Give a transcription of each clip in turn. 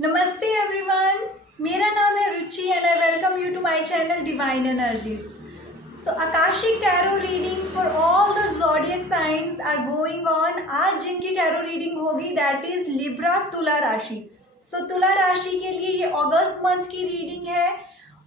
नमस्ते एवरीवन, मेरा नाम है Ruchi and I welcome you to my channel divine energies. So Akashic tarot reading for all the zodiac signs are going on. आज जिनकी tarot reading होगी that is Libra तुला राशि। सो तुला राशि के लिए ये अगस्त मंथ की रीडिंग है।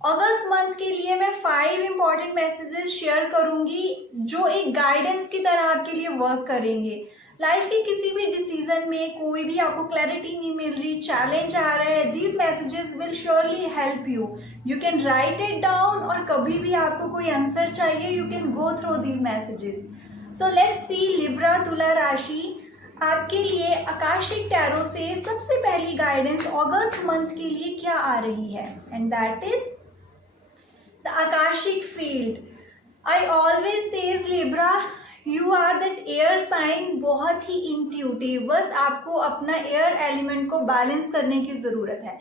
अगस्त मंथ के लिए मैं 5 इंपॉर्टेंट मैसेजेस शेयर करूंगी जो एक गाइडेंस की तरह आपके लिए वर्क करेंगे। लाइफ के किसी भी डिसीजन में कोई भी आपको क्लैरिटी नहीं मिल रही, चैलेंज आ रहा है, these messages will surely help you. You can write it down और कभी भी आपको कोई आंसर चाहिए you can go through these messages. So let's see Libra तुला राशि आपके लिए आकाशिक टैरो से सबसे पहली गाइडेंस अगस्त मंथ के लिए क्या आ रही है, and that is the akashic field. I always say Libra you are that air sign, बहुत ही इंट्यूटिव, बस आपको अपना एयर एलिमेंट को बैलेंस करने की ज़रूरत है।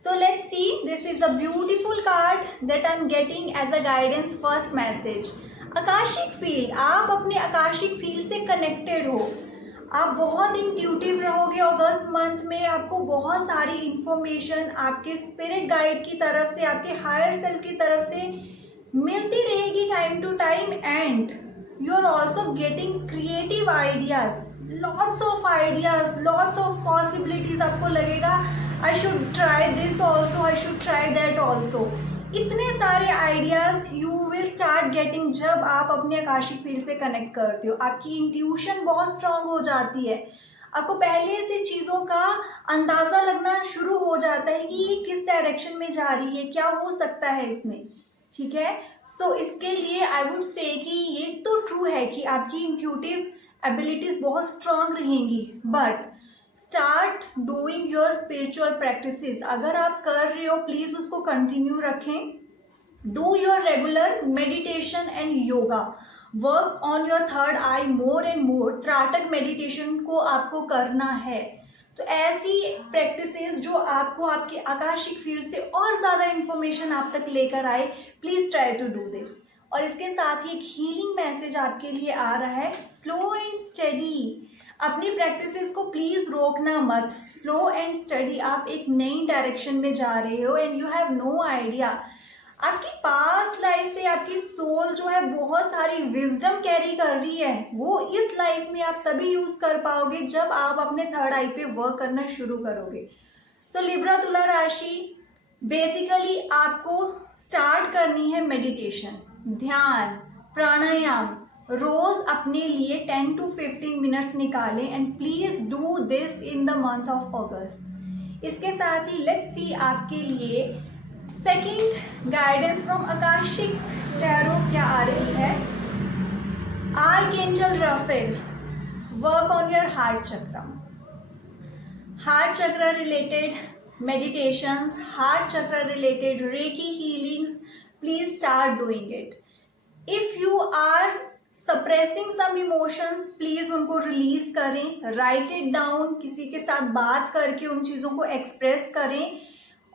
So let's see, this is a beautiful card that I am getting as a guidance first message. Akashic field, आप अपने आकाशिक फील्ड से कनेक्टेड हो, आप बहुत इंट्यूटिव रहोगे अगस्त मंथ में। आपको बहुत सारी इंफॉर्मेशन आपके स्पिरिट गाइड की तरफ से, आपके हायर सेल्फ की तरफ से मिलती रहेगी time to time, and you are also getting creative ideas, lots of ideas, lots of possibilities। आपको लगेगा I should try this also, I should try that also। इतने सारे ideas you will start getting जब आप अपने Akashic field से connect करते हो। आपकी इंट्यूशन बहुत स्ट्रांग हो जाती है, आपको पहले से चीज़ों का अंदाज़ा लगना शुरू हो जाता है कि ये किस डायरेक्शन में जा रही है, क्या हो सकता है इसमें, ठीक है। सो इसके लिए आई वुड से कि ये तो ट्रू है कि आपकी इंट्यूटिव एबिलिटीज बहुत स्ट्रांग रहेंगी, but start doing your spiritual practices. अगर आप कर रहे हो प्लीज उसको कंटिन्यू रखें। Do your regular meditation and yoga, work on your third eye more and more. Trataka meditation को आपको करना है। तो ऐसी प्रैक्टिसेस जो आपको आपके आकाशिक फील्ड से और ज़्यादा इंफॉर्मेशन आप तक लेकर आए, please try to do this. और इसके साथ ही एक हीलिंग मैसेज आपके लिए आ रहा है, स्लो एंड स्टडी। अपनी प्रैक्टिसेस को प्लीज़ रोकना मत, स्लो एंड स्टडी। आप एक नई डायरेक्शन में जा रहे हो and you have no idea. आपकी पास्ट लाइफ से आपकी सोल जो है बहुत सारी विजडम कैरी कर रही है, वो इस लाइफ में आप तभी यूज कर पाओगे जब आप अपने थर्ड आई पे वर्क करना शुरू करोगे। सो लिब्रा तुला राशि, बेसिकली आपको स्टार्ट करनी है मेडिटेशन, ध्यान, प्राणायाम। रोज अपने लिए 10 to 15 मिनट्स निकालें and please do this in the month of August. इसके साथ ही लेट्स सी आपके लिए second guidance from Akashic tarot क्या आ रही है। Archangel Raphael, work on your heart chakra. Heart chakra related meditations, heart chakra related reiki healings, please start doing it. If you are suppressing some emotions, please उनको release करें, write it down, किसी के साथ बात करके उन चीज़ों को एक्सप्रेस करें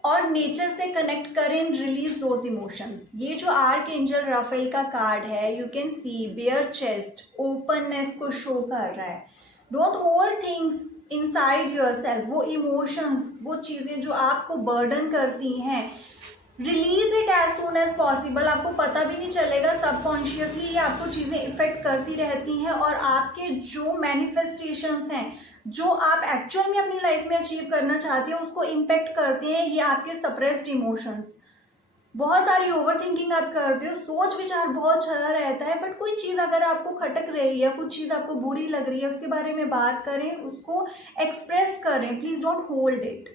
और नेचर से कनेक्ट करें, रिलीज दोज इमोशंस। ये जो आर्क एंजल राफेल का कार्ड है, you can see bare chest, openness को शो कर रहा है। Don't hold things inside your self, वो इमोशंस, वो चीज़ें जो आपको बर्डन करती हैं, release it as soon as possible. आपको पता भी नहीं चलेगा, सबकॉन्शियसली ये आपको चीज़ें इफेक्ट करती रहती हैं और आपके जो मैनिफेस्टेशंस हैं, जो आप एक्चुअल में अपनी लाइफ में अचीव करना चाहते हो, उसको इम्पेक्ट करते हैं ये आपके सप्रेस्ड इमोशंस। बहुत सारी ओवर थिंकिंग आप करते हो, सोच विचार बहुत चला रहता है, बट कोई चीज़ अगर आपको खटक रही है, कुछ चीज़ आपको बुरी लग रही है, उसके बारे में बात करें, उसको एक्सप्रेस करें, please don't hold it.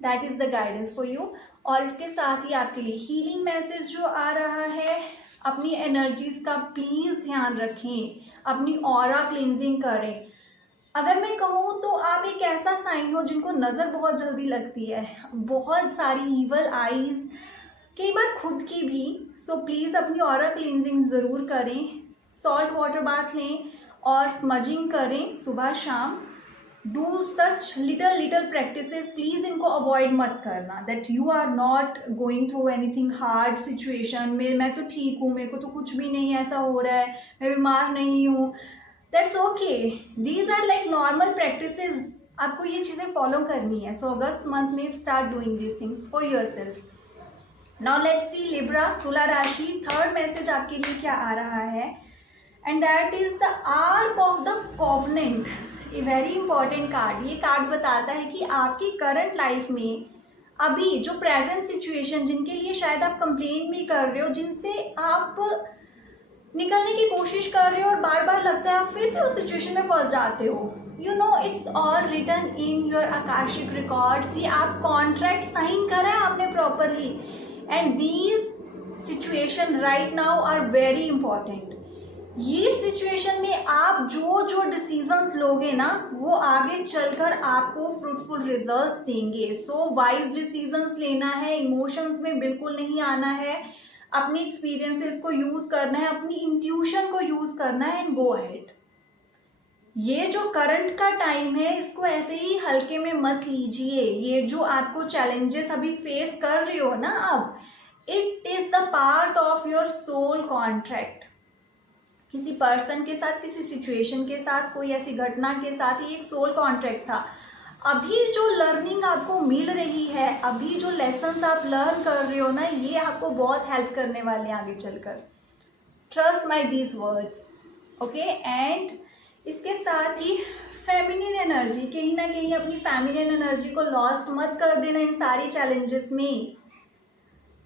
That is the guidance for you. और इसके साथ ही आपके लिए हीलिंग मैसेज जो आ रहा है, अपनी एनर्जीज का प्लीज़ ध्यान रखें, अपनी ऑरा क्लींजिंग करें। अगर मैं कहूँ तो आप एक ऐसा साइन हो जिनको नज़र बहुत जल्दी लगती है, बहुत सारी ईवल आईज, कई बार खुद की भी। सो प्लीज़ अपनी ऑरा क्लींजिंग ज़रूर करें, सॉल्ट वाटर बाथ लें और स्मजिंग करें सुबह शाम। Do such little practices, please इनको अवॉइड मत करना। That you are not going through anything hard situation, मैं तो ठीक हूँ, मेरे को तो कुछ भी नहीं ऐसा हो रहा है, मैं बीमार नहीं हूँ। That's okay, these are like normal practices आपको ये चीज़ें फॉलो करनी है. सो अगस्त मंथ में start doing this things for yourself. Now let's see Libra, तुला राशि, थर्ड मैसेज आपके लिए क्या आ रहा है. And that is the arc of the covenant. A very important card. ये कार्ड बताता है कि आपकी करंट लाइफ में अभी जो प्रेजेंट सिचुएशन, जिनके लिए शायद आप कंप्लेन भी कर रहे हो, जिनसे आप निकलने की कोशिश कर रहे हो और बार बार लगता है आप फिर से उस सिचुएशन में फंस जाते हो. You know it's all written in your Akashic records. ये आप कॉन्ट्रैक्ट साइन करा है आपने properly. And these situation right now are very important. ये सिचुएशन में आप जो जो डिसीजंस लोगे ना, वो आगे चलकर आपको फ्रूटफुल रिजल्ट्स देंगे. सो वाइज डिसीजंस लेना है, इमोशंस में बिल्कुल नहीं आना है, अपनी एक्सपीरियंसेस को यूज करना है, अपनी इंट्यूशन को यूज करना है एंड गो अहेड. ये जो करंट का टाइम है, इसको ऐसे ही हल्के में मत लीजिए. ये जो आपको चैलेंजेस अभी फेस कर रहे हो ना अब, it is the part of your soul contract. किसी पर्सन के साथ, किसी सिचुएशन के साथ, कोई ऐसी घटना के साथ, ये एक सोल कॉन्ट्रैक्ट था. अभी जो लर्निंग आपको मिल रही है, अभी जो लेसन्स आप लर्न कर रहे हो ना, ये आपको बहुत हेल्प करने वाले हैं आगे चलकर. Trust my these words. Okay. And इसके साथ ही फेमिनिन एनर्जी, कहीं ना कहीं अपनी फेमिनिन एनर्जी को लॉस्ट मत कर देना इन सारी चैलेंजेस में.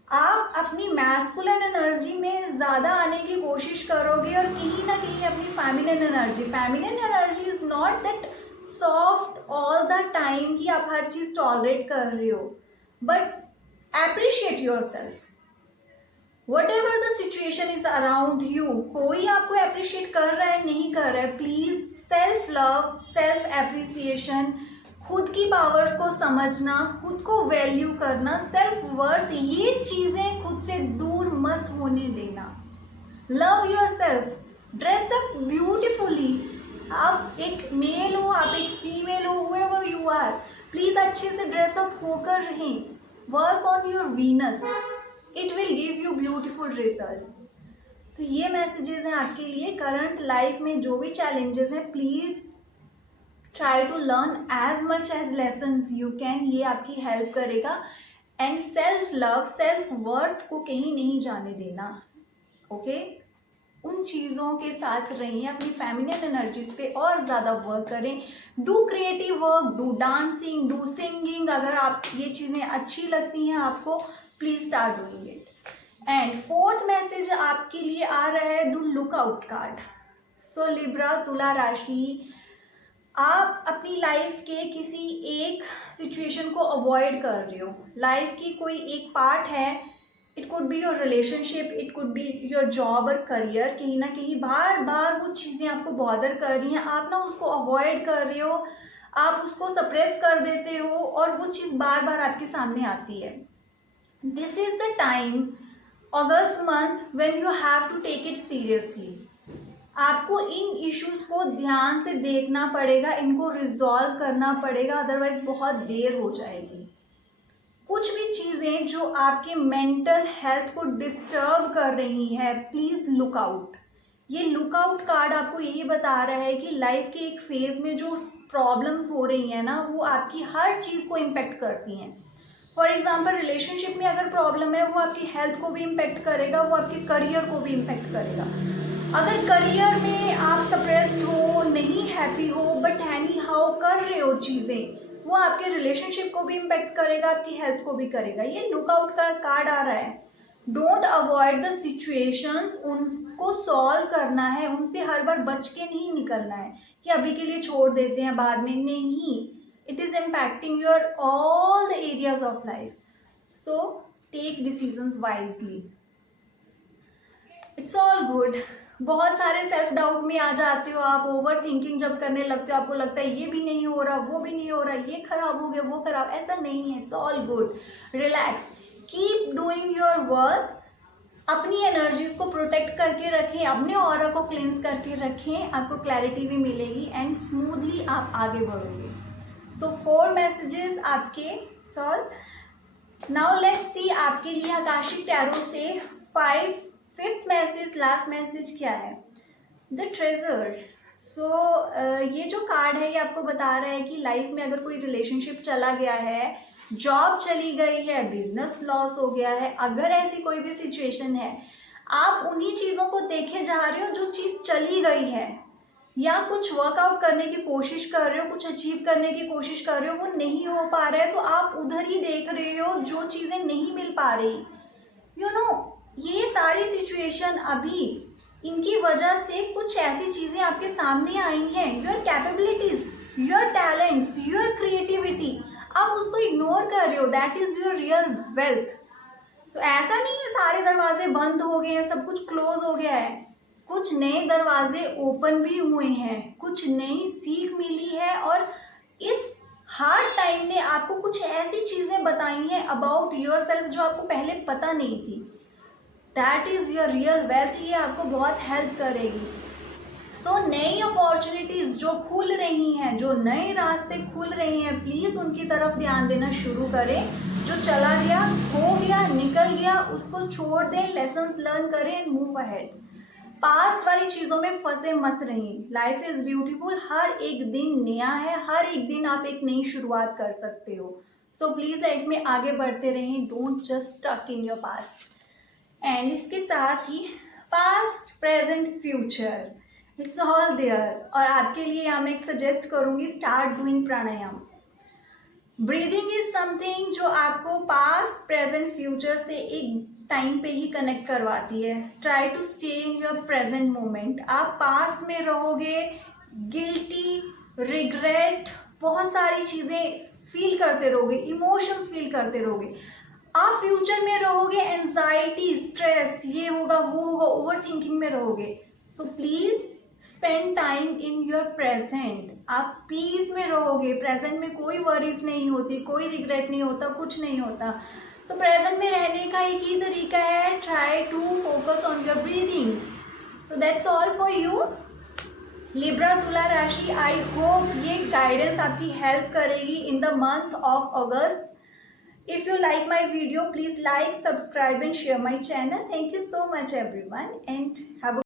आप अपनी मैस्कुलिन एनर्जी में ज़्यादा आने की कोशिश करोगे और कहीं ना कहीं अपनी feminine energy is not that soft all the time कि आप हर चीज़ टॉलरेट कर रहे हो, but appreciate your self. What ever the situation is around you, कोई आपको अप्रिशिएट कर रहा है नहीं कर रहा है, please self love, self appreciation, खुद की पावर्स को समझना, खुद को वैल्यू करना, सेल्फ वर्थ, ये चीजें खुद से दूर मत होने देना. Love your self. Dress up beautifully. आप एक मेल हो, आप एक फीमेल हो, whoever you are, प्लीज अच्छे से ड्रेसअप होकर रहें. Work on your Venus. It will give you beautiful results. तो ये मैसेजेस हैं आपके लिए. करंट लाइफ में जो भी चैलेंजेस हैं, please try to learn as much as lessons you can. ये आपकी हेल्प करेगा. And self love, self worth को कहीं नहीं जाने देना. ओके. उन चीज़ों के साथ रहिए, अपनी फेमिनिन एनर्जीज पे और ज़्यादा वर्क करें. Do creative work, do dancing, do singing. अगर आप ये चीज़ें अच्छी लगती हैं आपको, please start doing it. And fourth message आपके लिए आ रहा है the lookout card. So Libra, तुला राशि, आप अपनी लाइफ के किसी एक सिचुएशन को अवॉइड कर रहे हो. लाइफ की कोई एक पार्ट है, it could be your relationship, it could be your job और करियर. कहीं ना कहीं बार बार वो चीज़ें आपको बॉदर कर रही हैं, आप ना उसको अवॉइड कर रहे हो, आप उसको सप्रेस कर देते हो और वो चीज़ बार बार आपके सामने आती है. This is the time, August month, when you have to take it seriously. आपको इन इश्यूज को ध्यान से देखना पड़ेगा, इनको रिजॉल्व करना पड़ेगा, अदरवाइज बहुत देर हो जाएगी. कुछ भी चीज़ें जो आपके मेंटल हेल्थ को डिस्टर्ब कर रही हैं, प्लीज़ लुक आउट. ये लुकआउट कार्ड आपको यही बता रहा है कि लाइफ के एक फेज में जो प्रॉब्लम्स हो रही हैं ना, वो आपकी हर चीज़ को इम्पेक्ट करती हैं. फॉर एग्जाम्पल, रिलेशनशिप में अगर प्रॉब्लम है, वो आपकी हेल्थ को भी इम्पेक्ट करेगा, वो आपके करियर को भी इम्पेक्ट करेगा. अगर करियर में आप सप्रेस्ड हो, नहीं हैप्पी हो, बट एनी हाउ कर रहे हो चीज़ें, वो आपके रिलेशनशिप को भी इम्पेक्ट करेगा, आपकी हेल्थ को भी करेगा. ये लुकआउट का कार्ड आ रहा है. डोंट अवॉइड द सिचुएशंस, उनको सॉल्व करना है, उनसे हर बार बच के नहीं निकलना है कि अभी के लिए छोड़ देते हैं बाद में. नहीं, it is impacting your all the areas of life. So take decisions wisely. It's all good. बहुत सारे सेल्फ डाउट में आ जाते हो आप, ओवर थिंकिंग जब करने लगते हो, आपको लगता है ये भी नहीं हो रहा, वो भी नहीं हो रहा, ये खराब हो गया, वो खराब. ऐसा नहीं है. It's all good. Relax. Keep doing your work. अपनी एनर्जीज को प्रोटेक्ट करके रखें, अपने ऑरा को क्लींस करके रखें, आपको क्लैरिटी भी मिलेगी एंड स्मूथली आप आगे बढ़ोगे. सो 4 मैसेजेस आपके सॉल्व. नाउ लेट्स सी आपके लिए आकाशिक टैरो से 5th मैसेज, लास्ट मैसेज क्या है. The treasure. ये जो कार्ड है ये आपको बता रहा है कि लाइफ में अगर कोई रिलेशनशिप चला गया है, जॉब चली गई है, बिजनेस लॉस हो गया है, अगर ऐसी कोई भी सिचुएशन है, आप उन्हीं चीज़ों को देखे जा रहे हो जो चीज़ चली गई है, या कुछ वर्कआउट करने की कोशिश कर रहे हो, कुछ अचीव करने की कोशिश कर रहे हो, वो नहीं हो पा रहा है, तो आप उधर ही देख रहे हो जो चीज़ें नहीं मिल पा रही। ये सारी सिचुएशन अभी इनकी वजह से कुछ ऐसी चीज़ें आपके सामने आई हैं, your capabilities, your talents, your creativity, आप उसको इग्नोर कर रहे हो। That is your real wealth. So ऐसा नहीं है सारे दरवाजे बंद हो गए हैं, सब कुछ क्लोज हो गया है। कुछ नए दरवाजे ओपन भी हुए हैं, कुछ नई सीख मिली है, और इस हार्ड टाइम ने आपको कुछ ऐसी चीज़ें बताई हैं अबाउट योर सेल्फ जो आपको पहले पता नहीं थी। That is your real wealth. ये आपको बहुत हेल्प करेगी। नई अपॉर्चुनिटीज़ जो खुल रही हैं, जो नए रास्ते खुल रहे हैं, प्लीज़ उनकी तरफ ध्यान देना शुरू करें। जो चला गया, हो गया, निकल गया, उसको छोड़ दें, लेसन्स लर्न करें एंड मूव अहेड। पास्ट वाली चीज़ों में फंसे मत रहिए। Life is beautiful. हर एक दिन नया है, हर एक दिन आप एक नई शुरुआत कर सकते हो। सो प्लीज़ लाइफ में आगे बढ़ते रहें। Don't just stuck in your past. And इसके साथ ही past, present, future, it's all there. और आपके लिए यहाँ मैं एक सजेस्ट करूँगी, start doing pranayama. Breathing is something जो आपको पास्ट, प्रेजेंट, फ्यूचर से एक टाइम पे ही कनेक्ट करवाती है। Try to stay in your present moment. आप पास्ट में रहोगे, गिल्टी, रिग्रेट, बहुत सारी चीज़ें फील करते रहोगे, इमोशंस फील करते रहोगे। आप फ्यूचर में रहोगे, एंजाइटी, स्ट्रेस, ये होगा, वो होगा, ओवर थिंकिंग में रहोगे। So please spend time in your present. आप पीस में रहोगे। प्रेजेंट में कोई वरीज नहीं होती, कोई रिग्रेट नहीं होता, कुछ नहीं होता। सो प्रेजेंट में रहने का एक ही तरीका है, try to focus on your breathing. So that's all for you Libra तुला राशि। आई होप ये गाइडेंस आपकी हेल्प करेगी in the month of August. If you like my video, please like, subscribe and share my channel. Thank you so much everyone, and have a